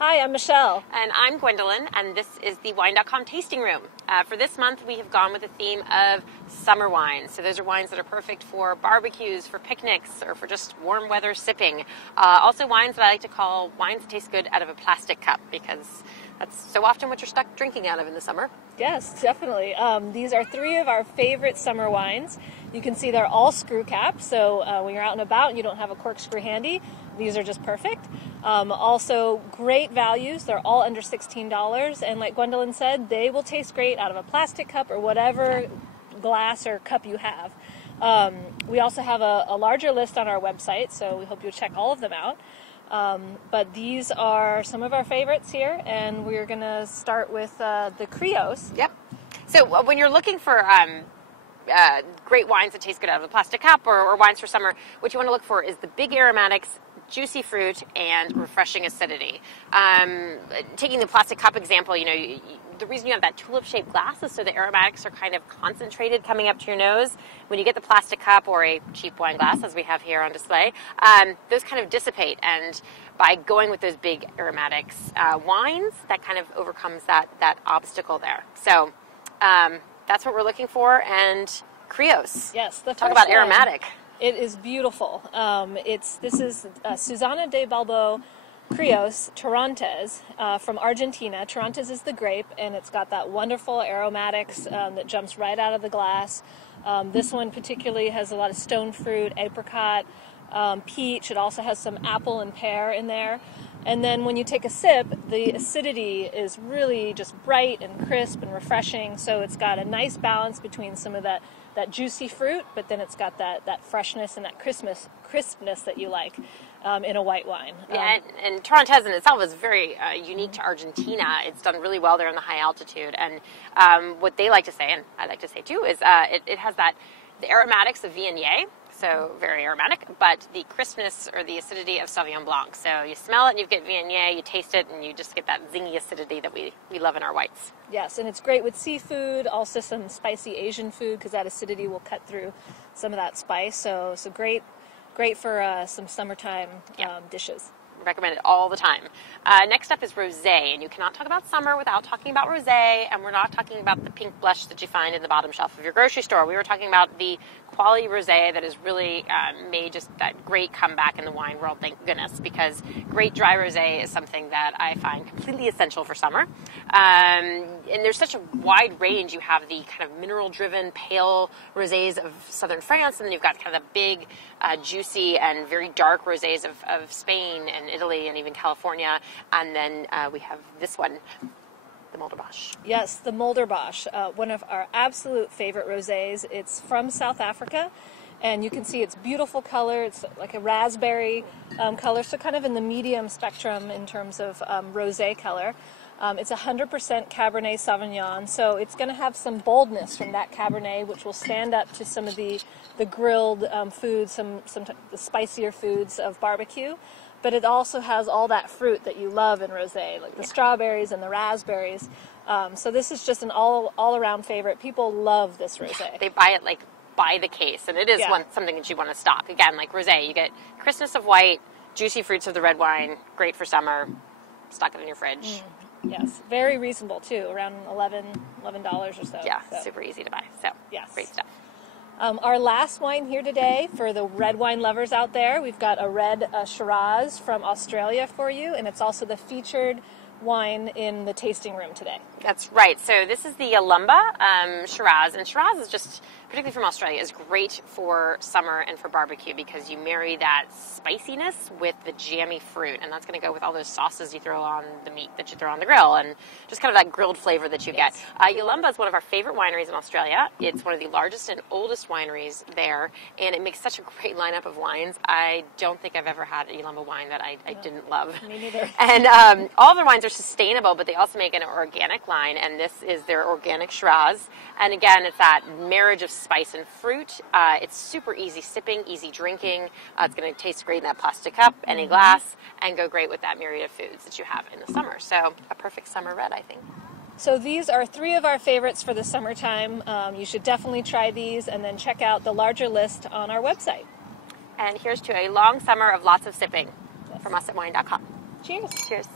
Hi, I'm Michelle. And I'm Gwendolyn, and this is the Wine.com Tasting Room. For this month, we have gone with the theme of summer wines. So those are wines that are perfect for barbecues, for picnics, or for just warm weather sipping. Also wines that I like to call wines that taste good out of a plastic cup, because that's so often what you're stuck drinking out of in the summer. Yes, definitely. These are three of our favorite summer wines. You can see they're all screw caps, so when you're out and about and you don't have a corkscrew handy, these are just perfect. Also, great values. They're all under $16, and like Gwendolyn said, they will taste great out of a plastic cup or whatever glass or cup you have. We also have a larger list on our website, so we hope you'll check all of them out. But these are some of our favorites here, and we're going to start with the Krios. Yep. So when you're looking for great wines that taste good out of a plastic cup or wines for summer, what you want to look for is the big aromatics, juicy fruit, and refreshing acidity. Taking the plastic cup example, the reason you have that tulip-shaped glass is so the aromatics are kind of concentrated coming up to your nose. When you get the plastic cup or a cheap wine glass, as we have here on display, those kind of dissipate. And by going with those big aromatics wines, that kind of overcomes that obstacle there. So that's what we're looking for. And Krios. Yes, the talk about one, aromatic. It is beautiful. This is Susana de Balbo Krios Torrontés from Argentina. Torrontés is the grape, and it's got that wonderful aromatics that jumps right out of the glass. This one particularly has a lot of stone fruit, apricot, peach. It also has some apple and pear in there. And then when you take a sip, the acidity is really just bright and crisp and refreshing. So it's got a nice balance between some of that juicy fruit, but then it's got that freshness and that crispness that you like in a white wine. Yeah, and Torrontés in itself is very unique to Argentina. It's done really well there in the high altitude. And what they like to say, and I like to say too, is it has the aromatics of Viognier, so very aromatic, but the crispness or the acidity of Sauvignon Blanc. So you smell it and you get Viognier, you taste it, and you just get that zingy acidity that we love in our whites. Yes, and it's great with seafood, also some spicy Asian food, because that acidity will cut through some of that spice. So great for some summertime dishes. Recommend it all the time. Next up is rosé, and you cannot talk about summer without talking about rosé, and we're not talking about the pink blush that you find in the bottom shelf of your grocery store. We were talking about the quality rosé that has really made just that great comeback in the wine world, thank goodness, because great dry rosé is something that I find completely essential for summer. And there's such a wide range. You have the kind of mineral-driven, pale rosés of southern France, and then you've got kind of the big, juicy, and very dark rosés of Spain and Italy and even California. And then we have this one, the Mulderbosch. Yes, the Mulderbosch, one of our absolute favorite rosés. It's from South Africa, and you can see its beautiful color. It's like a raspberry color, so kind of in the medium spectrum in terms of rosé color. It's 100% Cabernet Sauvignon, so it's going to have some boldness from that Cabernet, which will stand up to some of the grilled foods, some the spicier foods of barbecue. But it also has all that fruit that you love in rosé, like the strawberries and the raspberries. So this is just an all-around favorite. People love this rosé. They buy it by the case, and it is something that you want to stock. Again, like rosé, you get crispness of white, juicy fruits of the red wine, great for summer. Stock it in your fridge. Yes, very reasonable too, around $11 or so. Yeah, super easy to buy. So, yes. Great stuff. Our last wine here today, for the red wine lovers out there, we've got a red Shiraz from Australia for you, and it's also the featured wine in the tasting room today. That's right. So this is the Yalumba Shiraz, and Shiraz is just, particularly from Australia, is great for summer and for barbecue because you marry that spiciness with the jammy fruit, and that's going to go with all those sauces you throw on the meat that you throw on the grill, and just kind of that grilled flavor that you get. Yalumba is one of our favorite wineries in Australia. It's one of the largest and oldest wineries there, and it makes such a great lineup of wines. I don't think I've ever had a Yalumba wine that I didn't love. Me neither. And all of their wines are sustainable, but they also make an organic line, and this is their organic Shiraz. And again, it's that marriage of spice and fruit. It's super easy sipping, easy drinking. It's going to taste great in that plastic cup, any glass, and go great with that myriad of foods that you have in the summer. So a perfect summer red, I think. So these are three of our favorites for the summertime. You should definitely try these, and then check out the larger list on our website. And here's to a long summer of lots of sipping from us at wine.com. Cheers. Cheers.